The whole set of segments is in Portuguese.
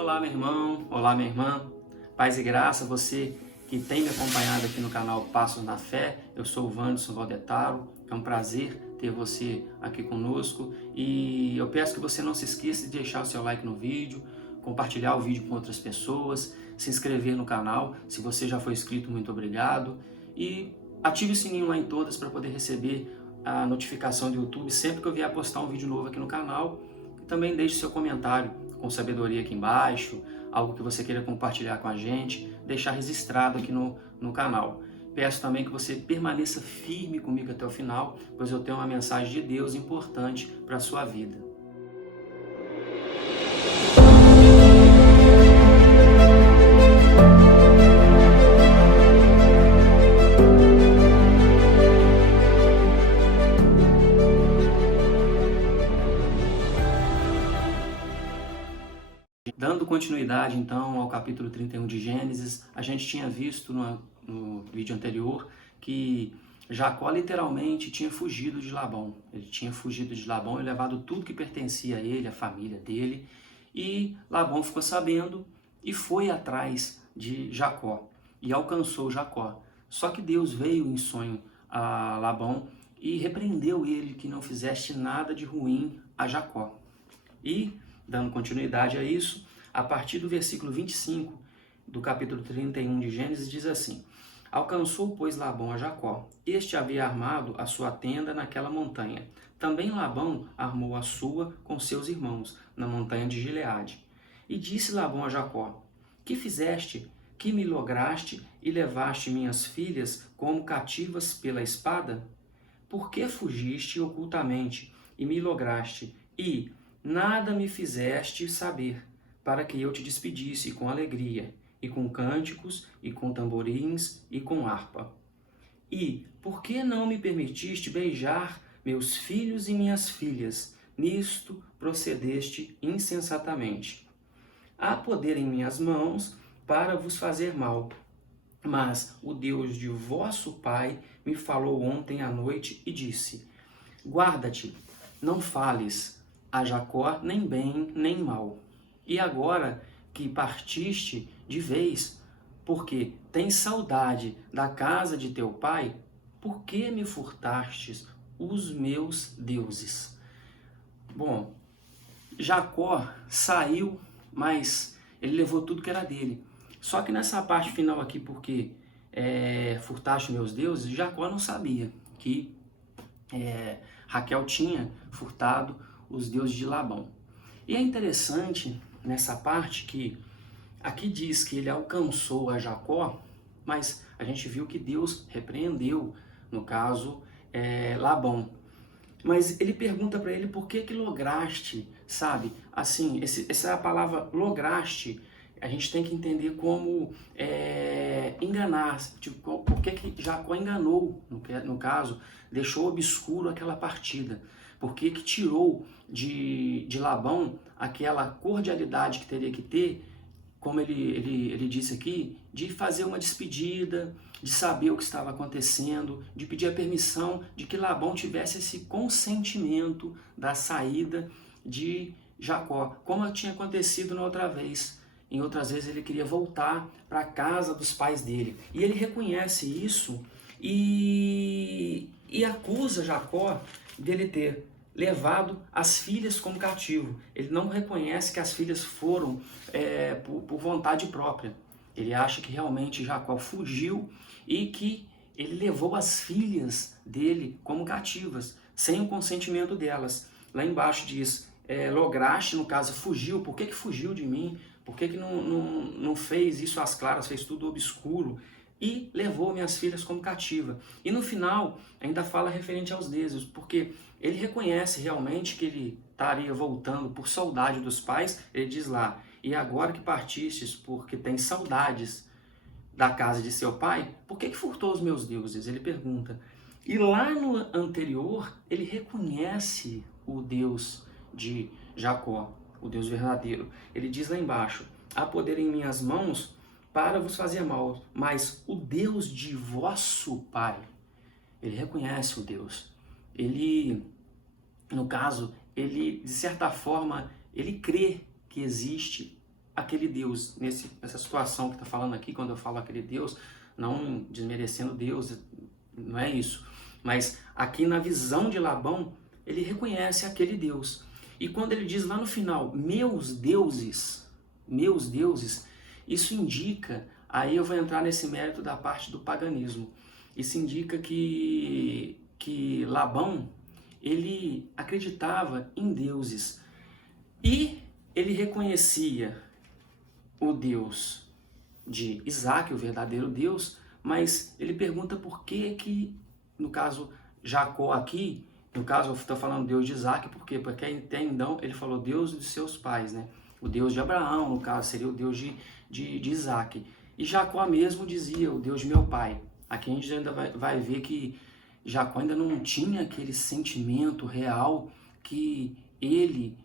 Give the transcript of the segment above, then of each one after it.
Olá, meu irmão, olá, minha irmã, paz e graça, você que tem me acompanhado aqui no canal Passos na Fé. Eu sou o Wanderson Valdetaro, é um prazer ter você aqui conosco e eu peço que você não se esqueça de deixar o seu like no vídeo, compartilhar o vídeo com outras pessoas, se inscrever no canal. Se você já foi inscrito, muito obrigado, e ative o sininho lá em todas para poder receber a notificação do YouTube sempre que eu vier postar um vídeo novo aqui no canal. E também deixe seu comentário com sabedoria aqui embaixo, algo que você queira compartilhar com a gente, deixar registrado aqui no canal. Peço também que você permaneça firme comigo até o final, pois eu tenho uma mensagem de Deus importante para a sua vida. Dando continuidade então ao capítulo 31 de Gênesis, a gente tinha visto no vídeo anterior que Jacó literalmente tinha fugido de Labão. Ele tinha fugido de Labão e levado tudo que pertencia a ele, a família dele, e Labão ficou sabendo e foi atrás de Jacó e alcançou Jacó. Só que Deus veio em sonho a Labão e repreendeu ele que não fizesse nada de ruim a Jacó. E, dando continuidade a isso, a partir do versículo 25 do capítulo 31 de Gênesis, diz assim: Alcançou, pois, Labão a Jacó. Este havia armado a sua tenda naquela montanha. Também Labão armou a sua com seus irmãos, na montanha de Gileade. E disse Labão a Jacó: Que fizeste, que me lograste e levaste minhas filhas como cativas pela espada? Por que fugiste ocultamente e me lograste, e nada me fizeste saber, para que eu te despedisse com alegria, e com cânticos, e com tamborins, e com harpa? E por que não me permitiste beijar meus filhos e minhas filhas? Nisto procedeste insensatamente. Há poder em minhas mãos para vos fazer mal. Mas o Deus de vosso pai me falou ontem à noite e disse: Guarda-te, não fales a Jacó nem bem nem mal. E agora que partiste de vez, porque tens saudade da casa de teu pai, por que me furtastes os meus deuses? Bom, Jacó saiu, mas ele levou tudo que era dele. Só que nessa parte final aqui, porque furtaste meus deuses, Jacó não sabia que Raquel tinha furtado os deuses de Labão. E é interessante nessa parte que aqui diz que ele alcançou a Jacó, mas a gente viu que Deus repreendeu, no caso, Labão. Mas ele pergunta para ele por que lograste, sabe? Assim, essa é a palavra lograste. A gente tem que entender como enganar, tipo, por que Jacó enganou, no caso, deixou obscuro aquela partida. Por que tirou de Labão aquela cordialidade que teria que ter, como ele disse aqui, de fazer uma despedida, de saber o que estava acontecendo, de pedir a permissão de que Labão tivesse esse consentimento da saída de Jacó, como tinha acontecido na outra vez. Em outras vezes ele queria voltar para a casa dos pais dele. E ele reconhece isso e acusa Jacó dele ter levado as filhas como cativo. Ele não reconhece que as filhas foram por vontade própria. Ele acha que realmente Jacó fugiu e que ele levou as filhas dele como cativas, sem o consentimento delas. Lá embaixo diz, lograste, no caso, fugiu. Por que fugiu de mim? Por que não fez isso às claras, fez tudo obscuro? E levou minhas filhas como cativa. E no final, ainda fala referente aos deuses, porque ele reconhece realmente que ele estaria voltando por saudade dos pais. Ele diz lá, e agora que partistes, porque tem saudades da casa de seu pai, por que furtou os meus deuses? Ele pergunta. E lá no anterior, ele reconhece o Deus de Jacó, o Deus verdadeiro. Ele diz lá embaixo, há poder em minhas mãos para vos fazer mal, mas o Deus de vosso pai, ele reconhece o Deus. Ele, no caso, ele, de certa forma, ele crê que existe aquele Deus, nessa situação que está falando aqui, quando eu falo aquele Deus, não desmerecendo Deus, não é isso. Mas aqui na visão de Labão, ele reconhece aquele Deus. E quando ele diz lá no final, meus deuses, isso indica, aí eu vou entrar nesse mérito da parte do paganismo. Isso indica que Labão, ele acreditava em deuses. E ele reconhecia o Deus de Isaac, o verdadeiro Deus, mas ele pergunta por que, no caso, Jacó aqui, no caso eu estou falando Deus de Isaac, por quê? Porque até então ele falou Deus de seus pais, né? O Deus de Abraão, no caso, seria o Deus de Isaac. E Jacó mesmo dizia, o Deus de meu pai. Aqui a gente ainda vai ver que Jacó ainda não tinha aquele sentimento real que ele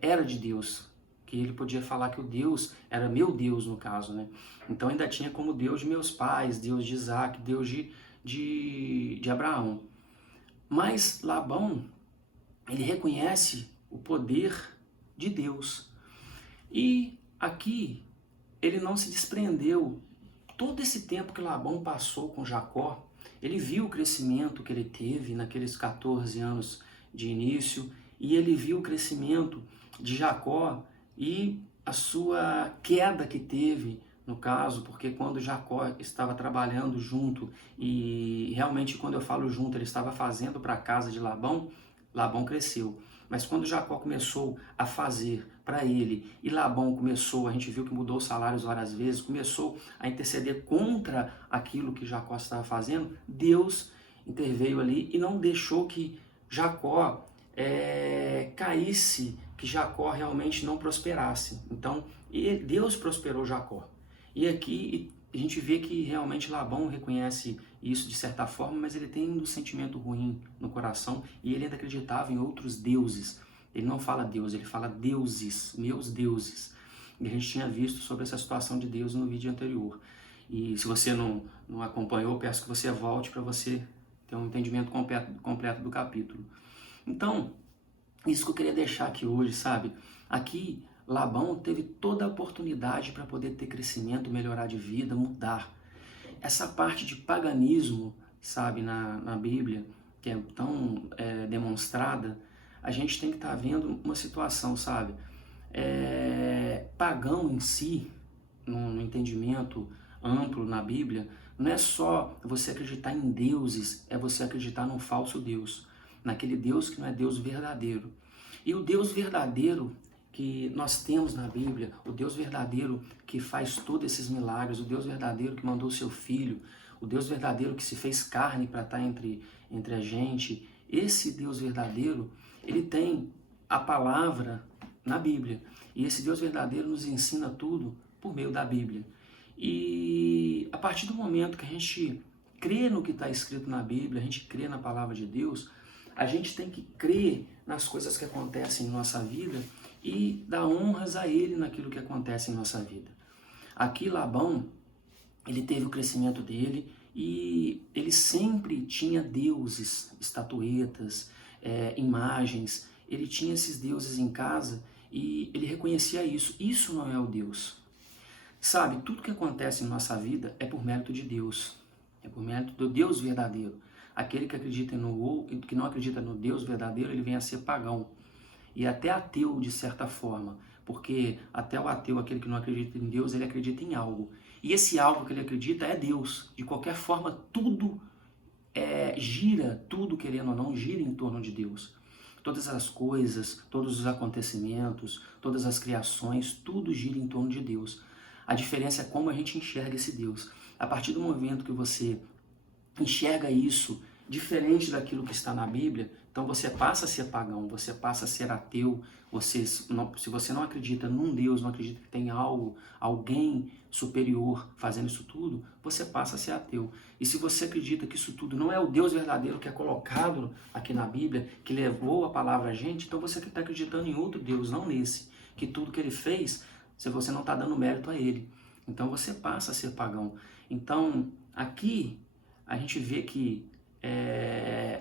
era de Deus, que ele podia falar que o Deus era meu Deus, no caso, né? Então ainda tinha como Deus de meus pais, Deus de Isaac, Deus de Abraão. Mas Labão, ele reconhece o poder de Deus. E aqui ele não se desprendeu. Todo esse tempo que Labão passou com Jacó, ele viu o crescimento que ele teve naqueles 14 anos de início, e ele viu o crescimento de Jacó e a sua queda que teve, no caso, porque quando Jacó estava trabalhando junto, e realmente quando eu falo junto, ele estava fazendo para a casa de Labão, Labão cresceu. Mas quando Jacó começou a fazer para ele, e Labão começou, a gente viu que mudou os salários várias vezes, começou a interceder contra aquilo que Jacó estava fazendo, Deus interveio ali e não deixou que Jacó caísse, que Jacó realmente não prosperasse. Então, Deus prosperou Jacó. E aqui a gente vê que realmente Labão reconhece isso de certa forma, mas ele tem um sentimento ruim no coração e ele ainda acreditava em outros deuses. Ele não fala Deus, ele fala deuses, meus deuses. E a gente tinha visto sobre essa situação de Deus no vídeo anterior. E se você não acompanhou, peço que você volte para você ter um entendimento completo do capítulo. Então, isso que eu queria deixar aqui hoje, sabe? Aqui, Labão teve toda a oportunidade para poder ter crescimento, melhorar de vida, mudar. Essa parte de paganismo, sabe, na Bíblia, que é tão demonstrada, a gente tem que estar vendo uma situação, sabe? Pagão em si, no entendimento amplo na Bíblia, não é só você acreditar em deuses, é você acreditar num falso Deus, naquele Deus que não é Deus verdadeiro. E o Deus verdadeiro que nós temos na Bíblia, o Deus verdadeiro que faz todos esses milagres, o Deus verdadeiro que mandou o seu Filho, o Deus verdadeiro que se fez carne para estar entre a gente, esse Deus verdadeiro, ele tem a palavra na Bíblia. E esse Deus verdadeiro nos ensina tudo por meio da Bíblia. E a partir do momento que a gente crê no que está escrito na Bíblia, a gente crê na palavra de Deus, a gente tem que crer nas coisas que acontecem em nossa vida e dar honras a Ele naquilo que acontece em nossa vida. Aqui Labão, ele teve o crescimento dele e ele sempre tinha deuses, estatuetas, imagens, ele tinha esses deuses em casa e ele reconhecia isso. Isso não é o Deus. Sabe, tudo que acontece em nossa vida é por mérito de Deus, é por mérito do Deus verdadeiro. Aquele que que não acredita no Deus verdadeiro, ele vem a ser pagão. E até ateu, de certa forma, porque até o ateu, aquele que não acredita em Deus, ele acredita em algo. E esse algo que ele acredita é Deus. De qualquer forma, tudo gira, tudo querendo ou não, gira em torno de Deus. Todas as coisas, todos os acontecimentos, todas as criações, tudo gira em torno de Deus. A diferença é como a gente enxerga esse Deus. A partir do momento que você enxerga isso diferente daquilo que está na Bíblia, então você passa a ser pagão, você passa a ser ateu, se você não acredita num Deus, não acredita que tem alguém superior fazendo isso tudo, você passa a ser ateu. E se você acredita que isso tudo não é o Deus verdadeiro que é colocado aqui na Bíblia, que levou a palavra a gente, então você está acreditando em outro Deus, não nesse, que tudo que ele fez, se você não está dando mérito a ele. Então você passa a ser pagão. Então aqui a gente vê que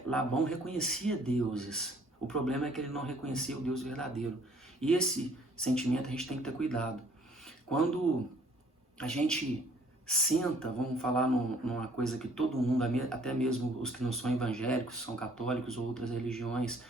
Labão reconhecia deuses. O problema é que ele não reconhecia o Deus verdadeiro. E esse sentimento a gente tem que ter cuidado. Quando a gente senta, vamos falar numa coisa que todo mundo, até mesmo os que não são evangélicos, são católicos ou outras religiões,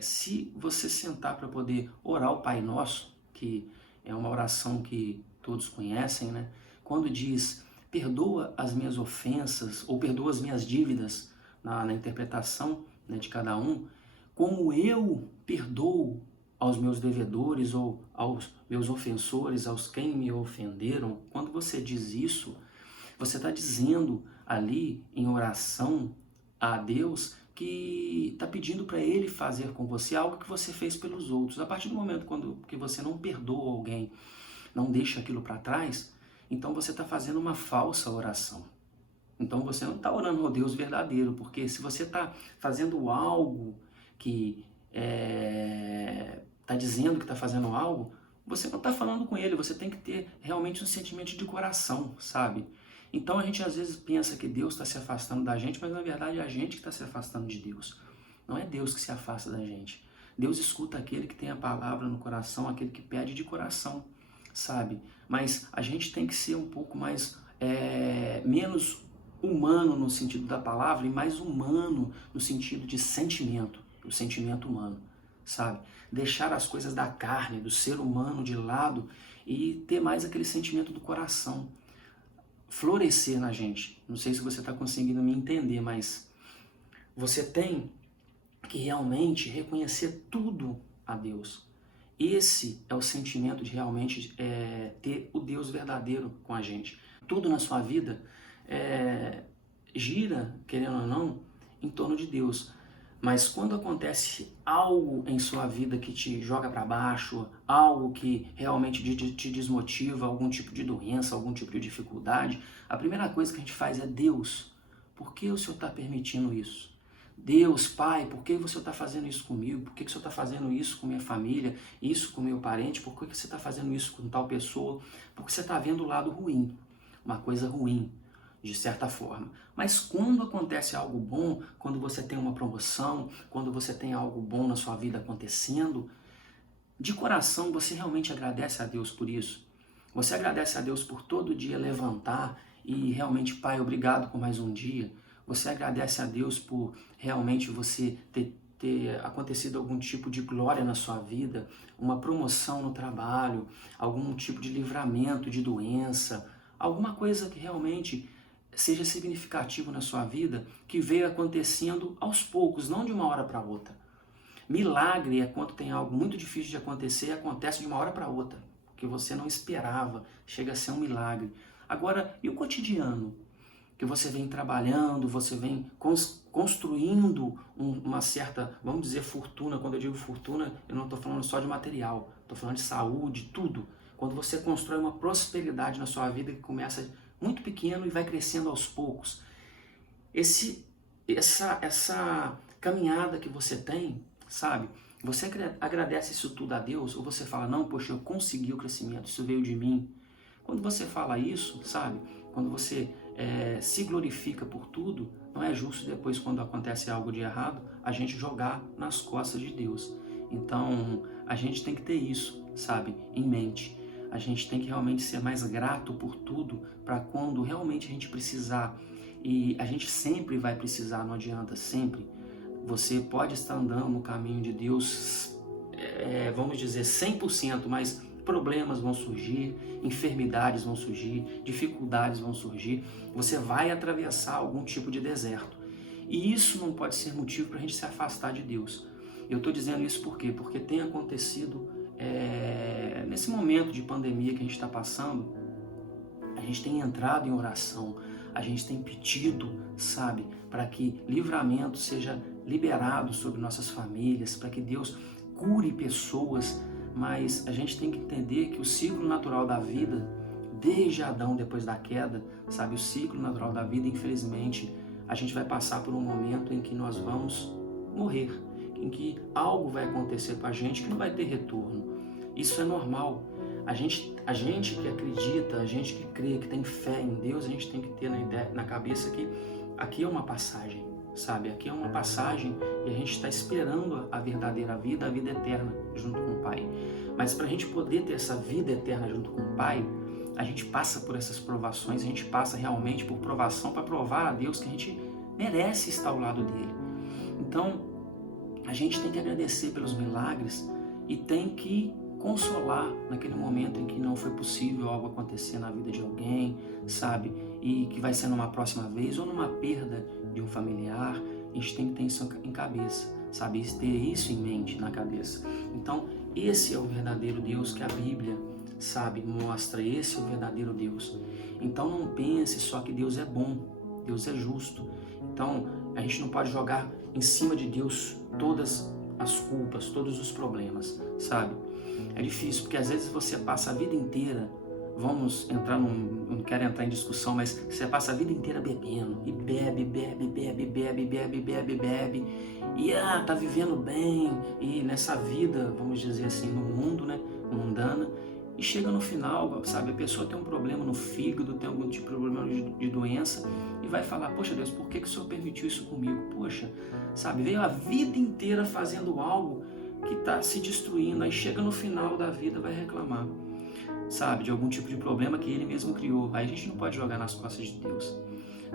se você sentar para poder orar o Pai Nosso, que é uma oração que todos conhecem, né? Quando diz, perdoa as minhas ofensas, ou perdoa as minhas dívidas, na interpretação, né, de cada um, como eu perdoo aos meus devedores ou aos meus ofensores, aos quem me ofenderam. Quando você diz isso, você está dizendo ali em oração a Deus que está pedindo para Ele fazer com você algo que você fez pelos outros. A partir do momento que você não perdoa alguém, não deixa aquilo para trás, então você está fazendo uma falsa oração. Então você não está orando ao Deus verdadeiro, porque se você está fazendo algo que está dizendo que está fazendo algo, você não está falando com Ele, você tem que ter realmente um sentimento de coração, sabe? Então a gente às vezes pensa que Deus está se afastando da gente, mas na verdade é a gente que está se afastando de Deus. Não é Deus que se afasta da gente. Deus escuta aquele que tem a palavra no coração, aquele que pede de coração, sabe? Mas a gente tem que ser um pouco mais, menos humano no sentido da palavra e mais humano no sentido de sentimento, o sentimento humano, sabe? Deixar as coisas da carne, do ser humano de lado e ter mais aquele sentimento do coração, florescer na gente. Não sei se você está conseguindo me entender, mas você tem que realmente reconhecer tudo a Deus. Esse é o sentimento de realmente ter o Deus verdadeiro com a gente. Tudo na sua vida gira, querendo ou não, em torno de Deus. Mas quando acontece algo em sua vida que te joga para baixo, algo que realmente te desmotiva, algum tipo de doença, algum tipo de dificuldade, a primeira coisa que a gente faz é: Deus, por que o Senhor está permitindo isso? Deus, Pai, por que você está fazendo isso comigo? Por que o Senhor está fazendo isso com minha família, isso com meu parente? Por que você está fazendo isso com tal pessoa? Porque você está vendo o lado ruim, uma coisa ruim, de certa forma. Mas quando acontece algo bom, quando você tem uma promoção, quando você tem algo bom na sua vida acontecendo, de coração você realmente agradece a Deus por isso. Você agradece a Deus por todo dia levantar e realmente, Pai, obrigado por mais um dia. Você agradece a Deus por realmente você ter acontecido algum tipo de glória na sua vida, uma promoção no trabalho, algum tipo de livramento de doença, alguma coisa que realmente seja significativo na sua vida, que veio acontecendo aos poucos, não de uma hora para outra. Milagre é quando tem algo muito difícil de acontecer e acontece de uma hora para outra, que você não esperava, chega a ser um milagre. Agora, e o cotidiano? Que você vem trabalhando, você vem construindo uma certa, vamos dizer, fortuna. Quando eu digo fortuna, eu não estou falando só de material, estou falando de saúde, tudo. Quando você constrói uma prosperidade na sua vida que começa muito pequeno e vai crescendo aos poucos. Essa caminhada que você tem, sabe? Você agradece isso tudo a Deus ou você fala, não, poxa, eu consegui o crescimento, isso veio de mim. Quando você fala isso, sabe? Quando você se glorifica por tudo, não é justo depois, quando acontece algo de errado, a gente jogar nas costas de Deus. Então, a gente tem que ter isso, sabe, em mente. A gente tem que realmente ser mais grato por tudo, para quando realmente a gente precisar, e a gente sempre vai precisar, não adianta, sempre. Você pode estar andando no caminho de Deus, vamos dizer, 100%, mas problemas vão surgir, enfermidades vão surgir, dificuldades vão surgir, você vai atravessar algum tipo de deserto. E isso não pode ser motivo para a gente se afastar de Deus. Eu estou dizendo isso por quê? Porque tem acontecido, nesse momento de pandemia que a gente está passando, a gente tem entrado em oração, a gente tem pedido, sabe, para que livramento seja liberado sobre nossas famílias, para que Deus cure pessoas, mas a gente tem que entender que o ciclo natural da vida, desde Adão, depois da queda, sabe, o ciclo natural da vida, infelizmente, a gente vai passar por um momento em que nós vamos morrer, em que algo vai acontecer com a gente que não vai ter retorno. Isso é normal. A gente que acredita, a gente que crê, que tem fé em Deus, a gente tem que ter na cabeça que aqui é uma passagem. sabe? Aqui é uma passagem e a gente está esperando a verdadeira vida, a vida eterna junto com o Pai. Mas para a gente poder ter essa vida eterna junto com o Pai, a gente passa por essas provações, a gente passa realmente por provação para provar a Deus que a gente merece estar ao lado dele. Então, a gente tem que agradecer pelos milagres e tem que consolar naquele momento em que não foi possível algo acontecer na vida de alguém, sabe? E que vai ser numa próxima vez ou numa perda de um familiar. A gente tem que ter isso em cabeça, sabe? Ter isso em mente, na cabeça. Então, esse é o verdadeiro Deus que a Bíblia, sabe, mostra. Esse é o verdadeiro Deus. Então, não pense só que Deus é bom, Deus é justo. Então, a gente não pode jogar em cima de Deus todas as culpas, todos os problemas, sabe? É difícil, porque às vezes você passa a vida inteira, não quero entrar em discussão, mas você passa a vida inteira bebendo, e bebe, e tá vivendo bem, e nessa vida, vamos dizer assim, no mundo, né, mundana, e chega no final, sabe, a pessoa tem um problema no fígado, tem algum tipo de problema de doença, e vai falar, poxa Deus, por que o Senhor permitiu isso comigo? Poxa, sabe, veio a vida inteira fazendo algo que está se destruindo, aí chega no final da vida vai reclamar, sabe, de algum tipo de problema que ele mesmo criou. Aí a gente não pode jogar nas costas de Deus.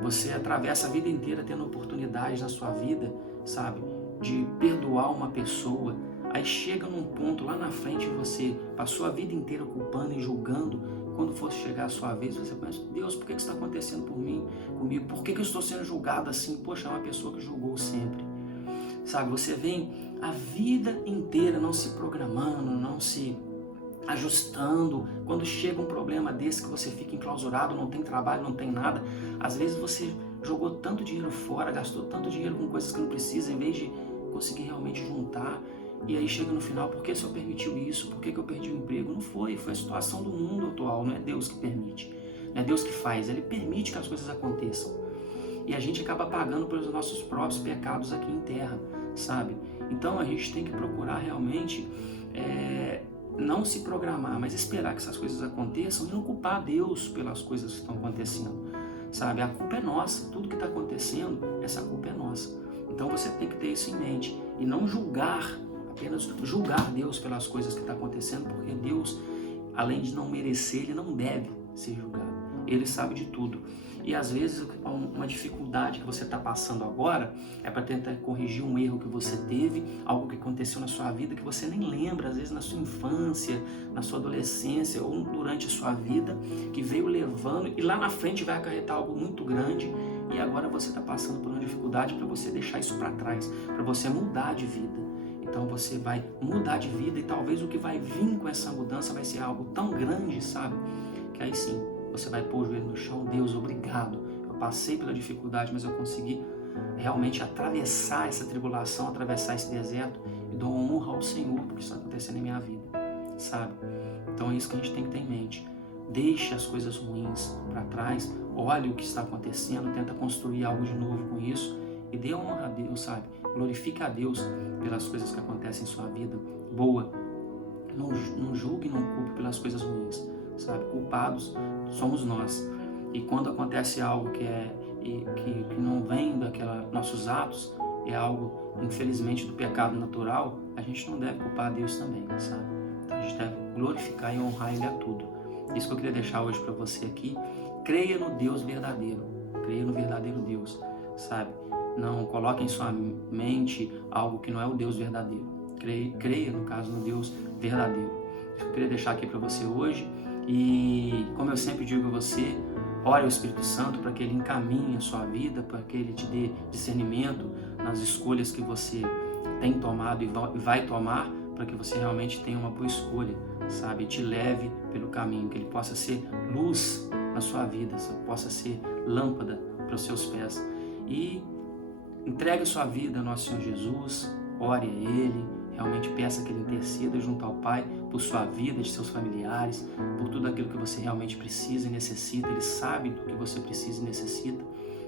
Você atravessa a vida inteira tendo oportunidades na sua vida, sabe, de perdoar uma pessoa, aí chega num ponto lá na frente, você passou a vida inteira culpando e julgando. Quando fosse chegar a sua vez, você pensa, Deus, por que isso está acontecendo comigo? Por que eu estou sendo julgado assim? Poxa, é uma pessoa que julgou sempre. Sabe, você vem a vida inteira não se programando, não se ajustando. Quando chega um problema desse que você fica enclausurado, não tem trabalho, não tem nada, às vezes você jogou tanto dinheiro fora, gastou tanto dinheiro com coisas que não precisa, em vez de conseguir realmente juntar, e aí chega no final, por que o Senhor permitiu isso? Por que eu perdi o emprego? Não foi a situação do mundo atual, não é Deus que permite, não é Deus que faz, Ele permite que as coisas aconteçam. E a gente acaba pagando pelos nossos próprios pecados aqui em terra, sabe? Então a gente tem que procurar realmente não se programar, mas esperar que essas coisas aconteçam e não culpar Deus pelas coisas que estão acontecendo, sabe? A culpa é nossa, tudo que está acontecendo, essa culpa é nossa. Então você tem que ter isso em mente e não julgar, apenas julgar Deus pelas coisas que estão acontecendo, porque Deus, além de não merecer, Ele não deve ser julgado. Ele sabe de tudo. E às vezes uma dificuldade que você está passando agora é para tentar corrigir um erro que você teve, algo que aconteceu na sua vida que você nem lembra, às vezes na sua infância, na sua adolescência ou durante a sua vida, que veio levando e lá na frente vai acarretar algo muito grande e agora você está passando por uma dificuldade para você deixar isso para trás, para você mudar de vida. Então você vai mudar de vida e talvez o que vai vir com essa mudança vai ser algo tão grande, sabe? Que aí sim, você vai pôr o joelho no chão, Deus, obrigado. Eu passei pela dificuldade, mas eu consegui realmente atravessar essa tribulação, atravessar esse deserto e dou honra ao Senhor porque isso está acontecendo em minha vida, sabe? Então é isso que a gente tem que ter em mente. Deixe as coisas ruins para trás, olhe o que está acontecendo, tenta construir algo de novo com isso e dê honra a Deus, sabe? Glorifique a Deus pelas coisas que acontecem em sua vida boa. Não julgue e não culpe pelas coisas ruins, sabe? Culpados somos nós. E quando acontece algo que não vem nossos atos, é algo, infelizmente, do pecado natural, a gente não deve culpar a Deus também, sabe? Então a gente deve glorificar e honrar Ele a tudo. Isso que eu queria deixar hoje para você aqui. Creia no Deus verdadeiro. Creia no verdadeiro Deus, sabe? Não coloque em sua mente algo que não é o Deus verdadeiro. Creia, no caso, no Deus verdadeiro. Isso que eu queria deixar aqui para você hoje. E como eu sempre digo a você, ore ao Espírito Santo para que Ele encaminhe a sua vida, para que Ele te dê discernimento nas escolhas que você tem tomado e vai tomar, para que você realmente tenha uma boa escolha, sabe? E te leve pelo caminho, que Ele possa ser luz na sua vida, possa ser lâmpada para os seus pés. E entregue a sua vida ao nosso Senhor Jesus, ore a Ele, realmente peça que Ele interceda junto ao Pai por sua vida, de seus familiares, por tudo aquilo que você realmente precisa e necessita. Ele sabe do que você precisa e necessita,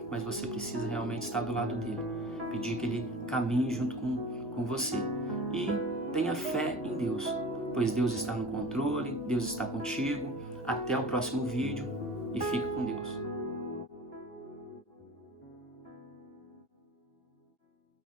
mas você precisa realmente estar do lado dele, pedir que Ele caminhe junto com você. E tenha fé em Deus, pois Deus está no controle, Deus está contigo. Até o próximo vídeo e fique com Deus.